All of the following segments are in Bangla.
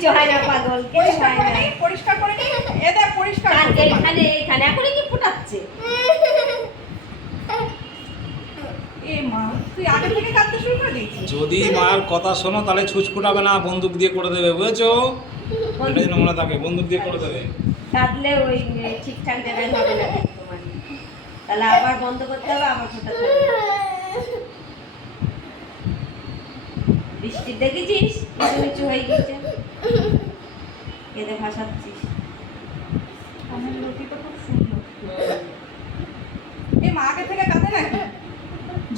কিছু হয় না পাগল, কিছু হয় না। পরিষ্কার করে নি, এ দেখ পরিষ্কার করে। এখানে এখানে এখন কি ফুটাচ্ছে? এ মা, তুই আগে থেকে কাঁদতে শুরু করে দিয়েছিস। যদি মার কথা শোনো তাহলে ছুঁচ ফুটাবে না, বন্দুক দিয়ে করে দেবে, বুঝেছো? এটা যেন মনে থাকে, বন্দুক দিয়ে করে দেবে। কাঁদলে ওই ঠিকঠাক জায়গায় হবে না তোমার, তাহলে আবার বন্ধ করতে হবে, আবার ফোটাতে হবে। বৃষ্টি দেখেছিস নিচু নিচু হয়ে গেছে, কেঁদে ভাসাচ্ছিস। আমার লোকই তো খুব সুন্দর। এই মা আগে থেকে কাঁদে নাকি?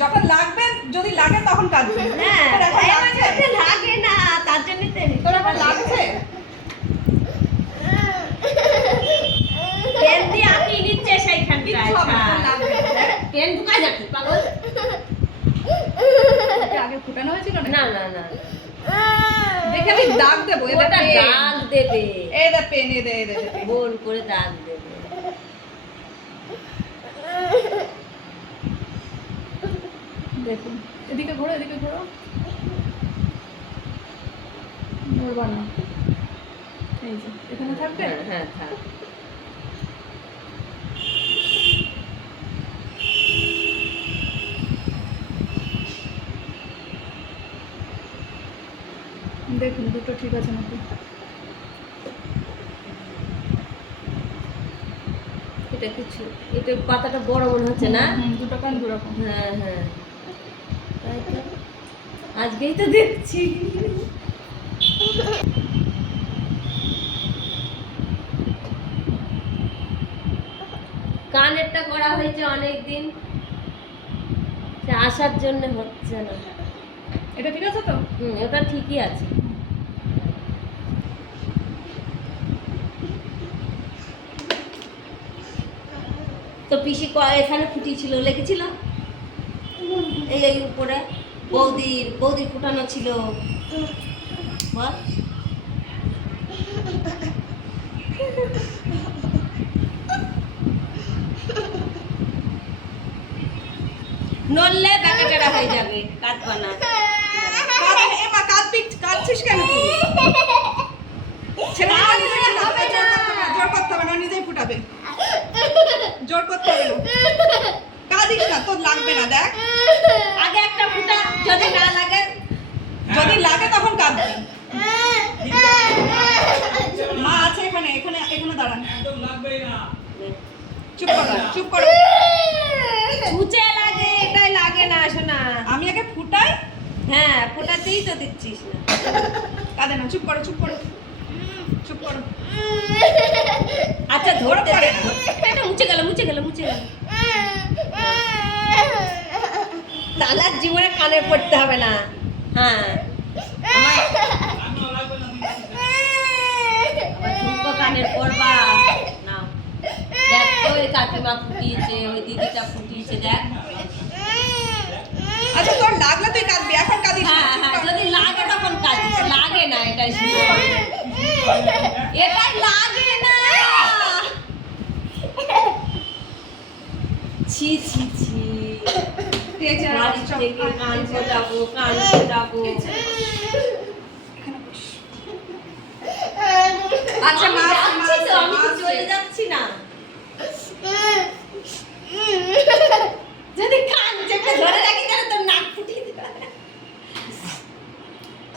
যখন লাগবে, যদি লাগে তখন কাঁদবে। হ্যাঁ, তোর এখন লাগছে? লাগে না, তার জন্যই তো তোর এখন লাগছে? পেন দিয়ে আপনি নিচ্ছে সেইখানটায়। কিচ্ছু হবে না, তোর লাগবে না। পেন ঢুকায় নাকি পাগল? এটা আগে ফুটানো হয়েছিল না? না না না, দেখে আমি দাগ দেবো। এটা ওটা দাগ দেবে, এই দে পেন, এই দে পেন। গোল করে দাগ দেবে। দেখুন, এদিকে ঘোরো, এদিকে ঘোরো। নড়বা না। এই যে এখানে থাকবে। হ্যাঁ হ্যাঁ থাক। দেখুন দুটো ঠিক আছে নাকি। এটা কিছু, এটা পাতাটা বড় মনে হচ্ছে না? দুটো কান দুরকম। হ্যাঁ হ্যাঁ, তাই তো, আজকেই তো দেখছি। কানেরটা করা হয়েছে অনেকদিন, সে আসার জন্য হচ্ছে না। এটা ঠিক আছে তো? ওটা ঠিকই আছে। তো পিসি এখানে ফুটিয়েছিল, লেগেছিল এই এই উপরে, বৌদির ফুটানো ছিল। বল, নড়লে ব্যাটা টেরা হয়ে যাবে, কাঁদবা না। কাঁদছিস কেন তুই? ছেলেটা নিজে ফুটাবে, জোর করতে হবে না, ও নিজেই ফুটাবে। জোর করতে হবে না। কাঁদিস না, তোর লাগবে না। দেখ আগে একটা ফুটা, যদি না লাগে, যদি লাগে তখন কাঁদবি। মা আছে এখানে, এখানে এখানে দাঁড়ান। একদম লাগবেই না। চুপ করো, চুপ করো। ছুঁচে লাগে, এটাই লাগে না শোনা। আমি আগে ফুটাই। হ্যাঁ, ফোটাতেই তো দিচ্ছিস না। কাঁদে না, চুপ করো, চুপ করো, চুপ করো। আচ্ছা ধরতে পারে দে, এটা মুছে গেল, মুছে গেল, মুছে গেল। তাহলে আর জীবনে কানে পড়তে হবে না। হ্যাঁ, আমার ঝুমকো কানের পরবা না। দেখ তো, ওই কাকিমা ফুটিয়েছে, ওই দিদিটা ফুটিয়েছে, দেখ। আচ্ছা তোর লাগলে তুই কাঁদবি, এখন কাঁদিস না। হ্যাঁ হ্যাঁ, যদি লাগে তখন কাঁদিস, লাগে না, এটাই শুরু এটাই লাগে না। ছি ছি ছি, বাড়ি থেকে কান ফোটাবো, কান ফোটাবো। আচ্ছা মা, যাচ্ছি তো, আমি তো চলে যাচ্ছি না। যদি কান চেপে ধরে রাখি তাহলে তোর নাক ফুটিয়ে দিবে।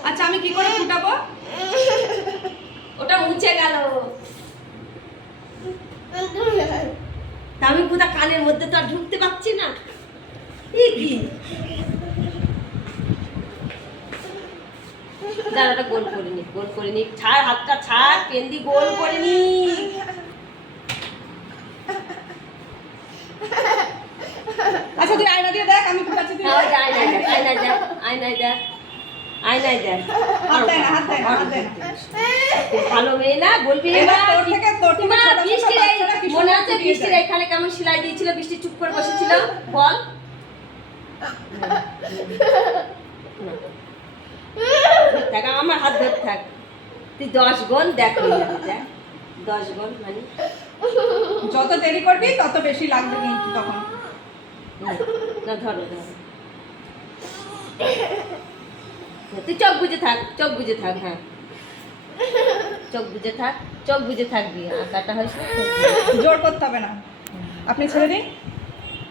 আচ্ছা আমি কি করে ফুটাবো? ওটা মুছে গেল। তা আমি পুরো কানের মধ্যে তো আর ঢুকতে পারছি না। কি দাঁড়াটা গোল করিনি, গোল করিনি, ছাড় হাতটা, ছাড়, কেন্দি গোল করিনি। আচ্ছা তুই আয়না দিয়ে দেখ আমি ফুটাচ্ছি। তুই আয়নায় দেখ, আয়নায় দেখ, আয়নায় দেখ, আয়নায় দেখ। হাত দেয় না, হাত দেয় না, হাত দেয় না। ভালো মেয়ে না, বলবি এবার তোর থেকে ছোট ছোট বৃষ্টির বাচ্চারা কি মনে সুন্দর আছে ফুটিয়ে বৃষ্টির দেয়। এখানে কেমন সেলাই দিয়েছিল, বৃষ্টি চুপ করে বসেছিল, বল। দেখ আমার হাত ধরে থাক, তুই 10 গোল দেখ হয়ে যাবে, দেখ 10 গোল মানে। যত দেরি করবি তত বেশি লাগবে কিন্তু তখন। না ধরো ধরো, তুই চোখ বুজে থাক, চোখ বুজে থাক। হ্যাঁ চোখ বুজে থাক, চোখ বুজে থাকবি, আঁকাটা হয়েছে জোর করতে হবে না, আপনি ছেড়ে দিন।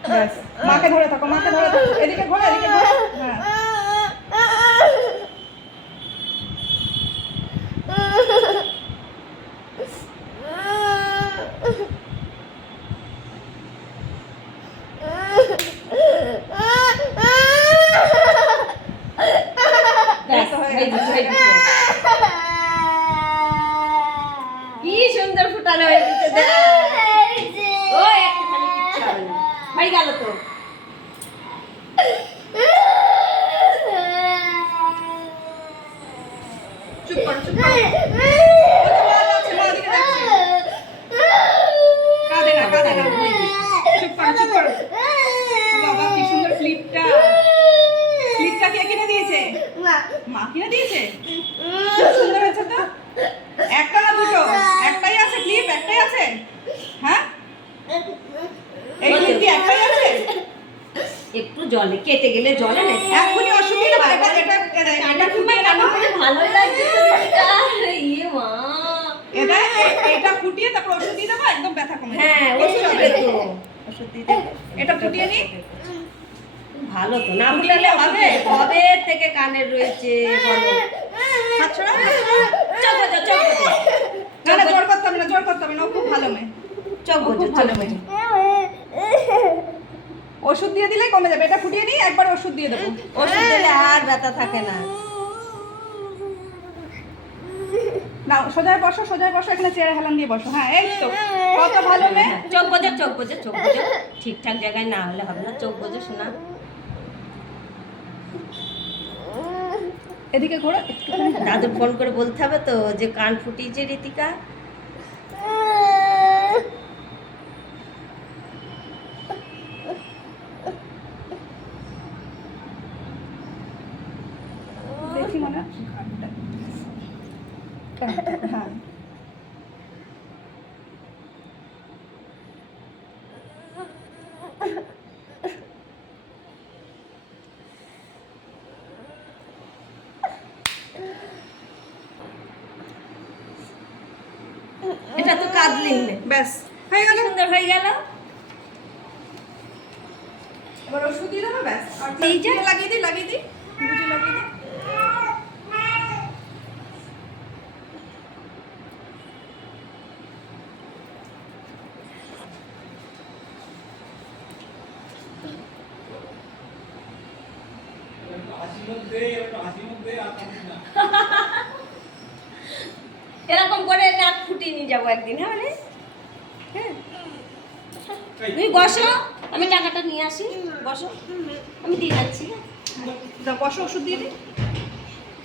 ব্যাস, মাকে ধরে থাকো, মাকে ধরে থাকো, এদিকে ঘোরো, এদিকে ঘোরো। হ্যাঁ, ব্যাস, হয়ে গেছে, হয়ে গেছে। কি সুন্দর ফুটানো হয়ে গেছে দেখ। ও একটুখানি কিচ্ছু হবে না, হয়ে গেল তো। চুপ করো, চুপ করো। কত লাল আছে, মা ওদিকে দেখছে। কাঁদে না, কাঁদে না। চুপ করো, চুপ করো। ও বাবা, কি সুন্দর ক্লিপটা। ক্লিপটা কে কিনে দিয়েছে? মা কিনে দিয়েছে? খুব সুন্দর হয়েছে তো। একটা না দুটো? একটাই আছে ক্লিপ, একটাই আছে? হ্যাঁ, এই ক্লিপ কি একটাই আছে? একটু জলে কেটে গেলে জলে না এখনই ওষুধ দিলে এটা এটা এটা ফুটিয়ে নাও। ভালোই লাগছে তো জিনিসটা। ইয়ে মা, এটা ফুটিয়ে তারপর ওষুধ দিয়ে দেবো, একদম ব্যথা কমে যাবে। হ্যাঁ ওষুধ দিবে তো, ওষুধ দিয়ে দেবে। এটা ফুটিয়ে নি। ভালো তো, না ফুটালে হবে? কবে থেকে কানের রয়েছে বলো। হাত ছড়া, হাত ছড়া। চোখ বোঝো, চোখ বোঝো, না না, জোর করতে হবে না, জোর করতে হবে না, ও খুব ভালো মেয়ে। চোখ ও বোঝো, খুব চোখ ভালো বোঝো। ওষুধ দিয়ে দিলে কমে যাবে। এটা ফুটিয়ে নিই, একবার ওষুধ দিয়ে দেবো। ওষুধ দিলে আর ব্যথা থাকে না। না, সোজায় বসো, সোজায় বসো, এখানে চেয়ারে হেলান দিয়ে বসো। হ্যাঁ, এই তো, কত ভালো মেয়ে। চোখ বোঝো, চোখ বোঝো, চোখ বোঝো। ঠিকঠাক জায়গায় না হলে হবে না, চোখ বোঝো শোনা। এদিকে ঘোরো একটুখানি। দাদুর ফোন করে বলতে হবে তো যে কান ফুটিয়েছে রীতিকা। দেখি মনে হয়। হ্যাঁ, এটা তো কাঁদলি না। ব্যাস হয়ে গেল। সুন্দর হয়ে গেল। এবার ওষুধ দিয়ে দেবো, ব্যাস। আর এই যে। লাগিয়ে দিই, লাগিয়ে দিই, বুঝে লাগিয়ে দিই। এরকম করে নাক ফুটিয়ে নিয়ে যাবো একদিন, হ্যাঁ মানে? হ্যাঁ, তুমি বসো, আমি টাকাটা নিয়ে আসি। বসো, আমি দিয়ে যাচ্ছি। দাও, বসো, ওষুধ দিয়ে দিই।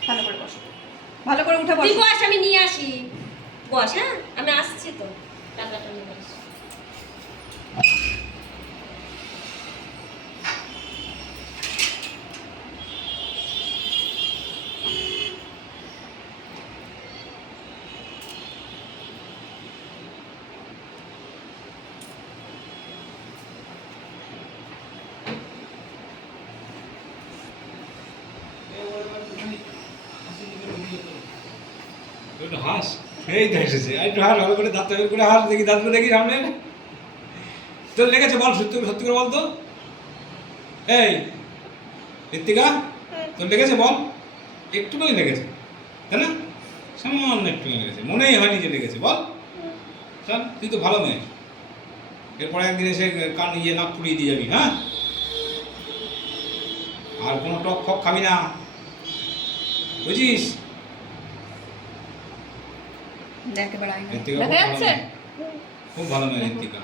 ভালো করে বসো, ভালো করে উঠে তুই বসো। বস, আমি নিয়ে আসি। বস, হ্যাঁ আমি আসছি তো, টাকাটা নিয়ে আসি। একটু হাস, এই তো এসেছে। একটু হাস, ভালো করে দাঁত বের করে হাস, দেখি দাঁতগুলো দেখি সামনে। তোর লেগেছে বল, সত্যি সত্যি করে বল তো। এই ঋত্বিকা, তোর লেগেছে বল? একটুখানি লেগেছে তাই না? সামান্য একটুখানি লেগেছে, মনেই হয়নি যে লেগেছে। বল চল, তুই তো ভালো মেয়ে। এরপরে একদিন এসে কান ইয়ে নাক ফুটিয়ে দিয়ে যাবি, হ্যাঁ? আর কোনো টক ফক খাবি না, বুঝিস? দেখ এবার আয়। ঋত্বিকা দেখা যাচ্ছে? খুব ভালো মেয়ে ঋত্বিকা।